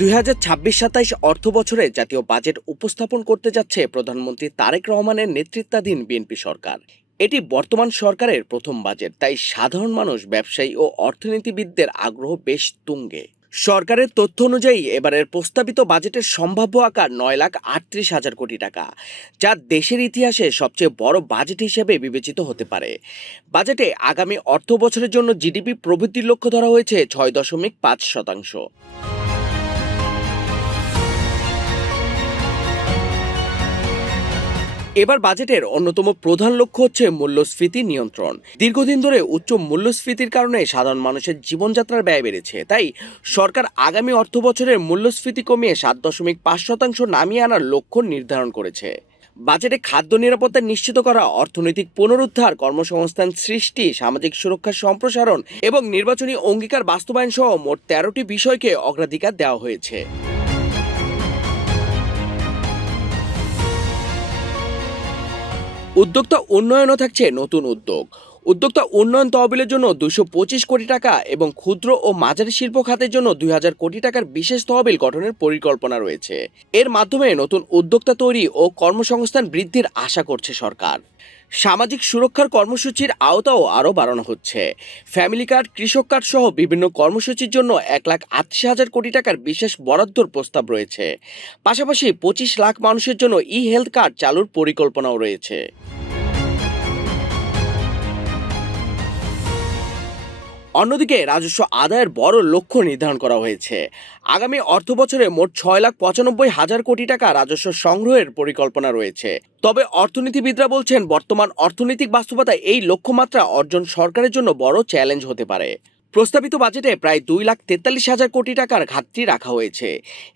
২০২৬-২৭ অর্থ বছরে জাতীয় বাজেট উপস্থাপন করতে যাচ্ছে প্রধানমন্ত্রী তারেক রহমানের নেতৃত্বাধীন বিএনপি সরকার। এটি বর্তমান সরকারের প্রথম বাজেট, তাই সাধারণ মানুষ, ব্যবসায়ী ও অর্থনীতিবিদদের আগ্রহ বেশ তুঙ্গে। সরকারের তথ্য অনুযায়ী এবারের প্রস্তাবিত বাজেটের সম্ভাব্য আকার ৯,৩৮,০০০ কোটি টাকা, যা দেশের ইতিহাসে সবচেয়ে বড় বাজেট হিসেবে বিবেচিত হতে পারে। বাজেটে আগামী অর্থ বছরের জন্য জিডিপি প্রবৃদ্ধির লক্ষ্য ধরা হয়েছে ৬.৫%। এবার বাজেটের অন্যতম প্রধান লক্ষ্য হচ্ছে মূল্যস্ফীতি নিয়ন্ত্রণ। দীর্ঘদিন ধরে উচ্চ মূল্যস্ফীতির কারণে সাধারণ মানুষের জীবনযাত্রার ব্যয় বেড়েছে, তাই সরকার আগামী অর্থ বছরের মূল্যস্ফীতি কমিয়ে ৭.৫% নামিয়ে আনার লক্ষ্য নির্ধারণ করেছে। বাজেটে খাদ্য নিরাপত্তা নিশ্চিত করা, অর্থনৈতিক পুনরুদ্ধার, কর্মসংস্থান সৃষ্টি, সামাজিক সুরক্ষার সম্প্রসারণ এবং নির্বাচনী অঙ্গীকার বাস্তবায়ন সহ মোট ১৩টি বিষয়কে অগ্রাধিকার দেওয়া হয়েছে। উদ্যোক্তা উন্নয়নও থাকছে নতুন উদ্যোগ। উদ্যোক্তা উন্নয়ন তহবিলের জন্য ২২৫ কোটি টাকা এবং ক্ষুদ্র ও মাঝারি শিল্প খাতের জন্য ২,০০০ কোটি টাকার বিশেষ তহবিল গঠনের পরিকল্পনা রয়েছে। এর মাধ্যমে নতুন উদ্যোক্তা তৈরি ও কর্মসংস্থান বৃদ্ধির আশা করছে সরকার। সামাজিক সুরক্ষার কর্মসূচির আওতাও আরও বাড়ানো হচ্ছে। ফ্যামিলি কার্ড, কৃষক কার্ড সহ বিভিন্ন কর্মসূচির জন্য ১,৩৮,০০০ কোটি টাকার বিশেষ বরাদ্দর প্রস্তাব রয়েছে। পাশাপাশি ২৫ লাখ মানুষের জন্য হেলথ কার্ড চালুর পরিকল্পনাও রয়েছে। অন্যদিকে রাজস্ব আদায়ের বড় লক্ষ্য নির্ধারণ করা হয়েছে। আগামী অর্থ বছরে মোট ৬,৯৫,০০০ কোটি টাকা রাজস্ব সংগ্রহের পরিকল্পনা রয়েছে। তবে অর্থনীতিবিদরা বলছেন, বর্তমান অর্থনৈতিক বাস্তবতায় এই লক্ষ্যমাত্রা অর্জন সরকারের জন্য বড় চ্যালেঞ্জ হতে পারে। প্রস্তাবিত বাজেটে প্রায় ২,৪৩,০০০ কোটি টাকার ঘাটতি রাখা হয়েছে।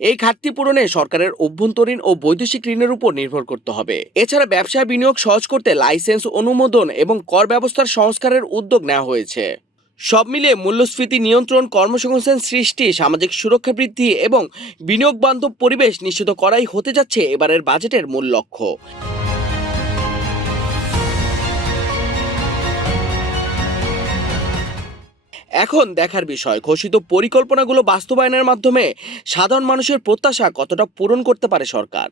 এই ঘাটতি পূরণে সরকারের অভ্যন্তরীণ ও বৈদেশিক ঋণের উপর নির্ভর করতে হবে। এছাড়া ব্যবসা বিনিয়োগ সহজ করতে লাইসেন্স অনুমোদন এবং কর ব্যবস্থার সংস্কারের উদ্যোগ নেওয়া হয়েছে। সব মিলিয়ে মূল্যস্ফীতি নিয়ন্ত্রণ, কর্মসংস্থান সৃষ্টি, সামাজিক সুরক্ষা বৃদ্ধি এবং বিনিয়োগ বান্ধব পরিবেশ নিশ্চিত করাই হতে যাচ্ছে এবারের বাজেটের মূল লক্ষ্য। এখন দেখার বিষয়, ঘোষিত পরিকল্পনাগুলো বাস্তবায়নের মাধ্যমে সাধারণ মানুষের প্রত্যাশা কতটা পূরণ করতে পারে সরকার।